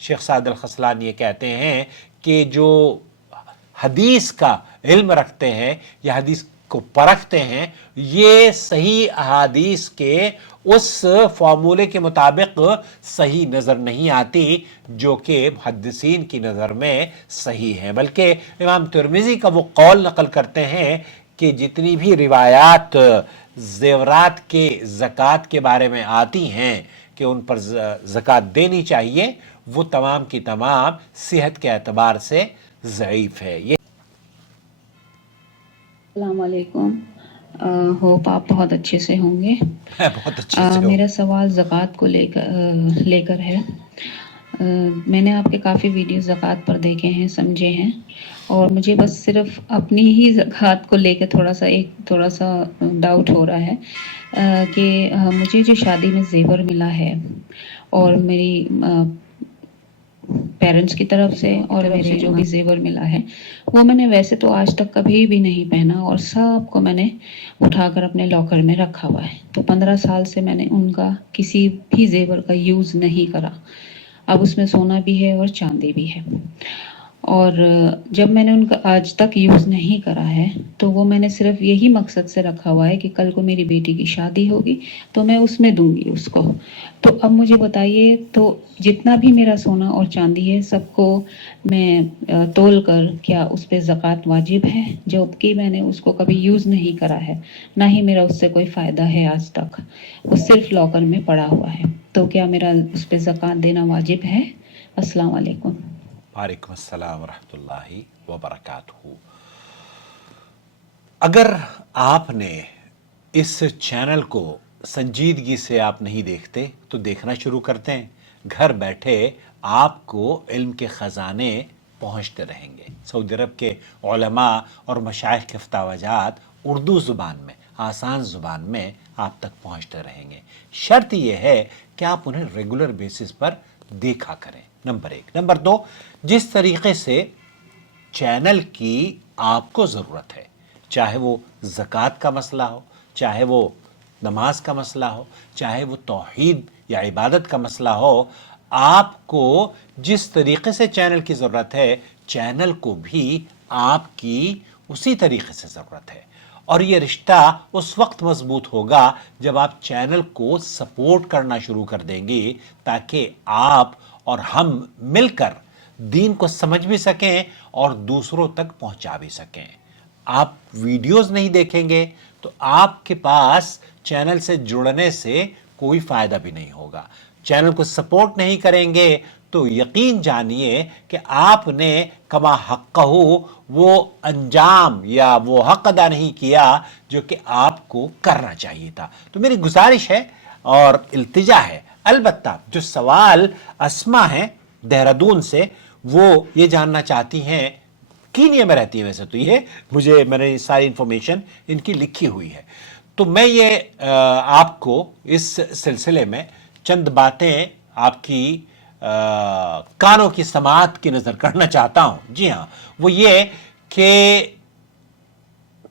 शेख साद अल खसलान ये कहते हैं कि जो हदीस का इल्म रखते हैं या हदीस को परखते हैं, ये सही अहादीस के उस फॉर्मूले के मुताबिक सही नज़र नहीं आती जो कि मुहद्दिसीन की नज़र में सही है। बल्कि इमाम तिरमिज़ी का वो कौल नकल करते हैं कि जितनी भी रिवायात ज़ेवरात के ज़कात के बारे में आती हैं कि उन पर ज़कात देनी चाहिए, वो तमाम की तमाम सेहत के एतबार से ज़ईफ़ है। ये अस्सलाम वालेकुम, होप आप बहुत अच्छे से होंगे। बहुत अच्छे से मेरा सवाल ज़कात को लेकर है। मैंने आपके काफ़ी वीडियो ज़कात पर देखे हैं, समझे हैं, और मुझे बस सिर्फ अपनी ही ज़कात को लेकर थोड़ा सा डाउट हो रहा है कि मुझे जो शादी में ज़ेवर मिला है और मेरी पेरेंट्स की तरफ से और मेरे जो भी ज़ेवर मिला है, वो मैंने वैसे तो आज तक कभी भी नहीं पहना और सबको मैंने उठाकर अपने लॉकर में रखा हुआ है। तो 15 साल से मैंने उनका किसी भी ज़ेवर का यूज़ नहीं करा। अब उसमें सोना भी है और चांदी भी है, और जब मैंने उनका आज तक यूज़ नहीं करा है तो वो मैंने सिर्फ यही मकसद से रखा हुआ है कि कल को मेरी बेटी की शादी होगी तो मैं उसमें दूंगी उसको। तो अब मुझे बताइए, तो जितना भी मेरा सोना और चांदी है सबको मैं तोल कर क्या उस पर ज़कात वाजिब है, जबकि मैंने उसको कभी यूज़ नहीं करा है, ना ही मेरा उससे कोई फ़ायदा है आज तक, वो सिर्फ लॉकर में पड़ा हुआ है, तो क्या मेरा उस पर ज़कात देना वाजिब है? अस्सलाम वालेकुम। वालेकुम अस्सलाम रहमतुल्लाहि व बरकातहू। अगर आपने इस चैनल को संजीदगी से आप नहीं देखते तो देखना शुरू करते हैं। घर बैठे आपको इल्म के ख़जाने पहुँचते रहेंगे। सऊदी अरब के उलमा और मशाइख के फतावाजात उर्दू ज़ुबान में, आसान ज़ुबान में आप तक पहुँचते रहेंगे। शर्त यह है कि आप उन्हें रेगुलर बेसिस पर देखा करें, नंबर 1। नंबर 2, जिस तरीक़े से चैनल की आपको ज़रूरत है, चाहे वो ज़कात का मसला हो, चाहे वो नमाज का मसला हो, चाहे वो तौहीद या इबादत का मसला हो, आपको जिस तरीक़े से चैनल की ज़रूरत है, चैनल को भी आपकी उसी तरीक़े से ज़रूरत है। और ये रिश्ता उस वक्त मजबूत होगा जब आप चैनल को सपोर्ट करना शुरू कर देंगे, ताकि आप और हम मिलकर दीन को समझ भी सकें और दूसरों तक पहुंचा भी सकें। आप वीडियोस नहीं देखेंगे तो आपके पास चैनल से जुड़ने से कोई फ़ायदा भी नहीं होगा। चैनल को सपोर्ट नहीं करेंगे तो यकीन जानिए कि आपने कमा हक़्क़हू वो अंजाम या वो हक़ अदा नहीं किया जो कि आपको करना चाहिए था। तो मेरी गुजारिश है और इल्तिजा है, अलबत्ता जो सवाल अस्मा हैं देहरादून से, वो ये जानना चाहती हैं, कीनिया में रहती है वैसे तो ये, मैंने सारी इंफॉर्मेशन इनकी लिखी हुई है। तो मैं ये आपको इस सिलसिले में चंद बातें आपकी कानों की समाअत की नज़र करना चाहता हूँ। जी हाँ, वो ये कि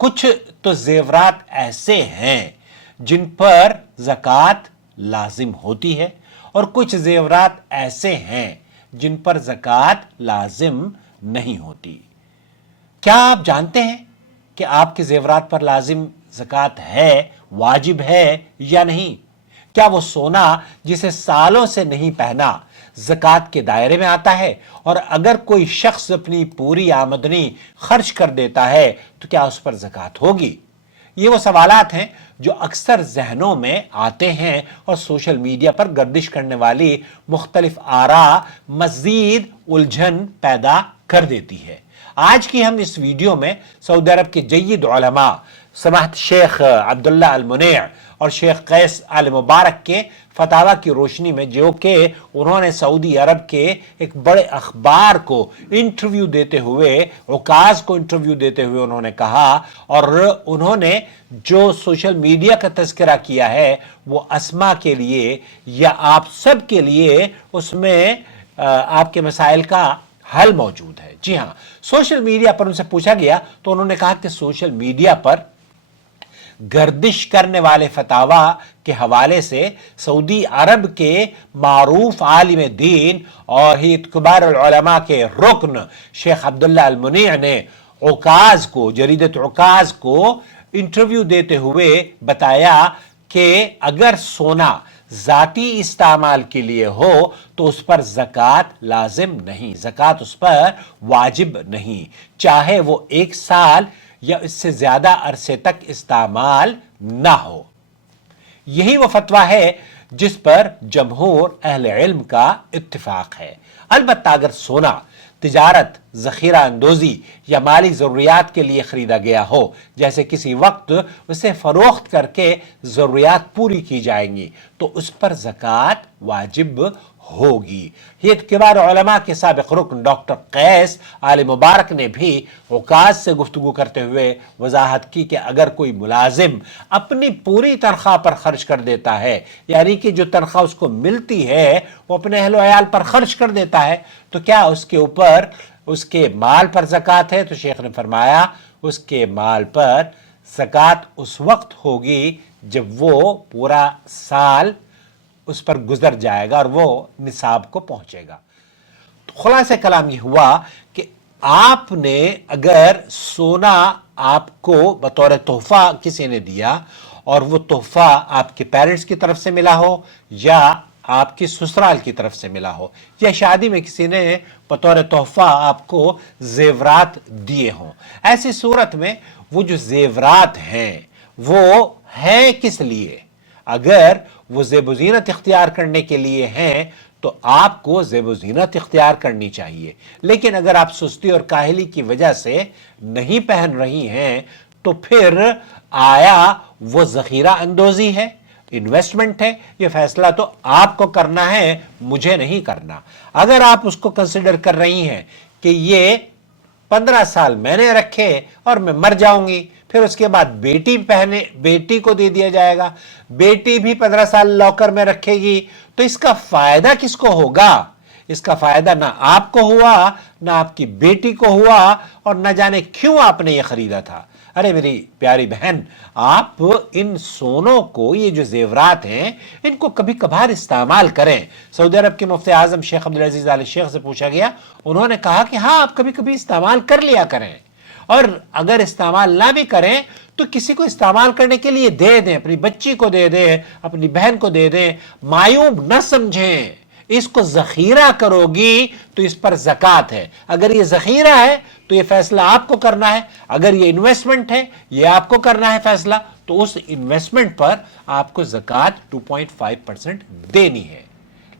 कुछ तो ज़ेवरात ऐसे हैं जिन पर ज़कात लाजिम होती है और कुछ ज़ेवरात ऐसे हैं जिन पर ज़कात लाजिम नहीं होती। क्या आप जानते हैं कि आपके ज़ेवरात पर लाजिम ज़कात है, वाजिब है या नहीं? क्या वो सोना जिसे सालों से नहीं पहना ज़कात के दायरे में आता है? और अगर कोई शख्स अपनी पूरी आमदनी खर्च कर देता है तो क्या उस पर ज़कात होगी? ये वो सवालात हैं जो अक्सर जहनों में आते हैं और सोशल मीडिया पर गर्दिश करने वाली मुख्तलिफ आरा मज़ीद उलझन पैदा कर देती है। आज की हम इस वीडियो में सऊदी अरब के जय्यद उलमा समाहत शेख अब्दुल्ला अल मुनई और शेख कैस आल मुबारक के फतावा की रोशनी में, जो कि उन्होंने सऊदी अरब के एक बड़े अखबार को इंटरव्यू देते हुए, उकाज को इंटरव्यू देते हुए उन्होंने कहा, और उन्होंने जो सोशल मीडिया का तज़किरा किया है वो अस्मा के लिए या आप सब के लिए उसमें आपके मसाइल का हल मौजूद है। जी हाँ, सोशल मीडिया पर उनसे पूछा गया तो उन्होंने कहा कि सोशल मीडिया पर गर्दिश करने वाले फतावा के हवाले से सऊदी अरब के मारूफ आलिम दीन और हियत किबार उलमा के रुकन शेख अब्दुल्ला अल मुनी ने उकाज को, जरीदत उकाज को इंटरव्यू देते हुए बताया कि अगर सोना ज़ाती इस्तेमाल के लिए हो तो उस पर ज़कात लाजिम नहीं, ज़कात उस पर वाजिब नहीं, चाहे वो 1 साल या इससे ज़्यादा अरसे तक इस्तेमाल ना हो। यही वो फतवा है जिस पर जमहूर अहले इल्म का इत्तिफाक है। अलबत्ता अगर सोना तिजारत, ज़ख़ीरा अंदोज़ी या माली ज़रूरियात के लिए ख़रीदा गया हो, जैसे किसी वक्त उसे फ़रोख्त करके ज़रूरियात पूरी की जाएंगी, तो उस पर ज़कात वाजिब होगी। हियत किबार उलमा के साबिक़ रुकन डॉक्टर कैस आल मुबारक ने भी उकाज से गुफ्तगू करते हुए वजाहत की कि अगर कोई मुलाजिम अपनी पूरी तनख्वाह पर खर्च कर देता है, यानी कि जो तनख्वाह उसको मिलती है वो अपने अहल अयाल पर खर्च कर देता है, तो क्या उसके ऊपर उसके माल पर ज़कात है? तो शेख ने फरमाया उसके माल पर ज़कात उस वक्त होगी जब वो पूरा साल उस पर गुजर जाएगा और वो निसाब को पहुंचेगा। तो खुलासा कलाम ये हुआ कि आपने अगर सोना आपको बतौर तोहफा किसी ने दिया और वो तोहफा आपके पेरेंट्स की तरफ से मिला हो या आपकी ससुराल की तरफ से मिला हो या शादी में किसी ने बतौर तोहफा आपको जेवरात दिए हों, ऐसी सूरत में वो जो जेवरात हैं वो हैं किस लिए? अगर वो ज़ेब-ओ-ज़ीनत इख्तियार करने के लिए हैं तो आपको ज़ेब-ओ-ज़ीनत इख्तियार करनी चाहिए, लेकिन अगर आप सुस्ती और काहली की वजह से नहीं पहन रही हैं तो फिर आया वो ज़ख़ीरा अंदोज़ी है, इन्वेस्टमेंट है? ये फैसला तो आपको करना है, मुझे नहीं करना। अगर आप उसको कंसिडर कर रही हैं कि ये 15 साल मैंने रखे और मैं मर जाऊंगी, फिर उसके बाद बेटी को दे दिया जाएगा, बेटी भी 15 साल लॉकर में रखेगी, तो इसका फायदा किसको होगा? इसका फायदा ना आपको हुआ, ना आपकी बेटी को हुआ, और ना जाने क्यों आपने ये खरीदा था। अरे मेरी प्यारी बहन, आप इन सोनों को, ये जो जेवरात हैं, इनको कभी कभार इस्तेमाल करें। सऊदी अरब के मुफ्ती आज़म शेख अब्दुल अजीज आल शेख से पूछा गया, उन्होंने कहा कि हाँ, आप कभी कभी इस्तेमाल कर लिया करें, और अगर इस्तेमाल ना भी करें तो किसी को इस्तेमाल करने के लिए दे दें, अपनी बच्ची को दे दें, अपनी बहन को दे दें, मायूब न समझें। इसको ज़ख़ीरा करोगी तो इस पर ज़कात है। अगर ये ज़ख़ीरा है तो ये फैसला आपको करना है, अगर ये इन्वेस्टमेंट है ये आपको करना है फैसला, तो उस इन्वेस्टमेंट पर आपको ज़कात 2.5% देनी है।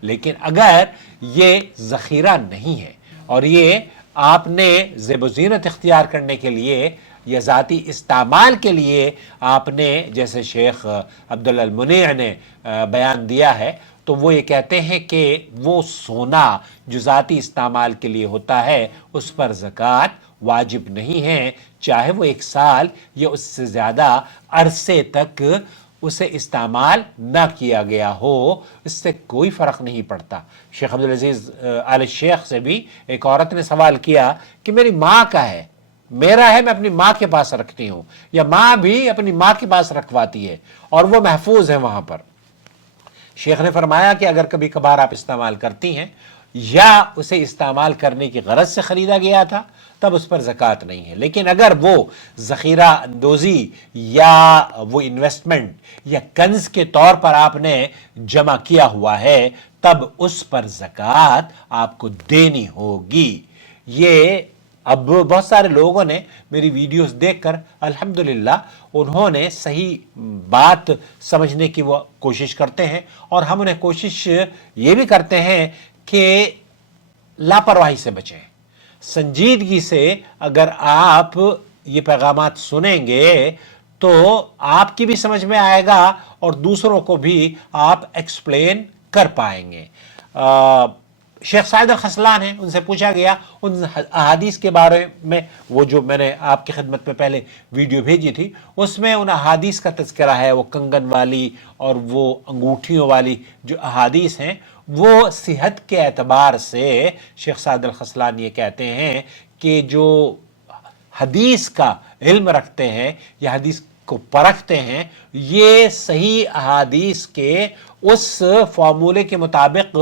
लेकिन अगर ये ज़ख़ीरा नहीं है और ये आपने ज़ेब-ओ-ज़ीनत इख्तियार करने के लिए या ज़ाती इस्तेमाल के लिए आपने, जैसे शेख अब्दुल्ला अल मुनी ने बयान दिया है, तो वो ये कहते हैं कि वो सोना जो ज़ाती इस्तेमाल के लिए होता है उस पर ज़कात वाजिब नहीं है, चाहे वो 1 साल या उससे ज़्यादा अरसे तक उसे इस्तेमाल ना किया गया हो, इससे कोई फ़र्क नहीं पड़ता। शेख अब्दुल अजीज़ आल शेख से भी एक औरत ने सवाल किया कि मेरी माँ का है, मेरा है, मैं अपनी माँ के पास रखती हूँ, या माँ भी अपनी माँ के पास रखवाती है और वो महफूज है वहाँ पर। शेख ने फरमाया कि अगर कभी कभार आप इस्तेमाल करती हैं या उसे इस्तेमाल करने की गरज से ख़रीदा गया था तब उस पर ज़कात नहीं है, लेकिन अगर वो ज़ख़ीरा अंदोज़ी या वो इन्वेस्टमेंट या कंज़ के तौर पर आपने जमा किया हुआ है तब उस पर ज़कात आपको देनी होगी। ये अब बहुत सारे लोगों ने मेरी वीडियोस देखकर अल्हम्दुलिल्लाह उन्होंने सही बात समझने की वो कोशिश करते हैं, और हम उन्हें कोशिश ये भी करते हैं कि लापरवाही से बचें। संजीदगी से अगर आप ये पैगामात सुनेंगे तो आपकी भी समझ में आएगा और दूसरों को भी आप एक्सप्लेन कर पाएंगे। शेख साइद अल खसलान हैं, उनसे पूछा गया उन अहादीस के बारे में, वो जो मैंने आपकी खिदमत में पहले वीडियो भेजी थी उसमें उन अहादीस का तज़किरा है, वो कंगन वाली और वो अंगूठियों वाली जो अहादीस हैं, वो सेहत के एतबार से शेख साइद अल खसलान ये कहते हैं कि जो हदीस का इल्म रखते हैं या हदीस کو پرکھتے ہیں یہ صحیح احادیث کے اس فارمولے کے مطابق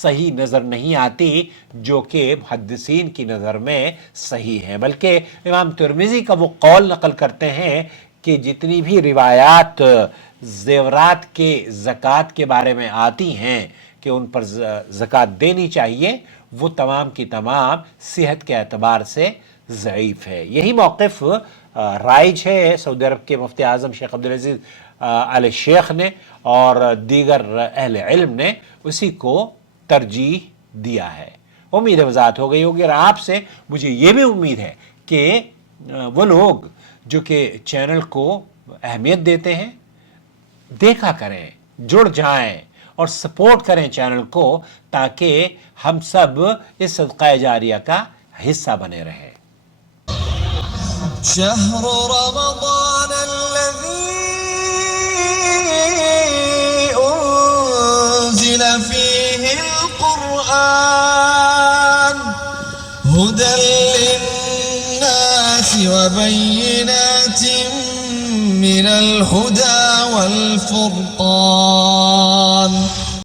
صحیح نظر نہیں آتی جو کہ محدثین کی نظر میں صحیح ہے، بلکہ امام ترمذی کا وہ قول نقل کرتے ہیں کہ جتنی بھی روایات زیورات کے زکوٰۃ کے بارے میں آتی ہیں کہ ان پر زکوٰۃ دینی چاہیے، وہ تمام کی تمام صحت کے اعتبار سے ضعیف ہے۔ یہی موقف رائج ہے سعودی عرب کے مفتی اعظم شیخ عبدالعزیز آل شیخ نے اور دیگر اہل علم نے اسی کو ترجیح دیا ہے۔ امید وضاحت ہو گئی ہوگی، اور آپ سے مجھے یہ بھی امید ہے کہ وہ لوگ جو کہ چینل کو اہمیت دیتے ہیں دیکھا کریں، جڑ جائیں اور سپورٹ کریں چینل کو، تاکہ ہم سب اس صدقہ جاریہ کا حصہ بنے رہیں۔ شهر رمضان الذي أنزل فيه القرآن هدى للناس وبينات من الهدى والفرقان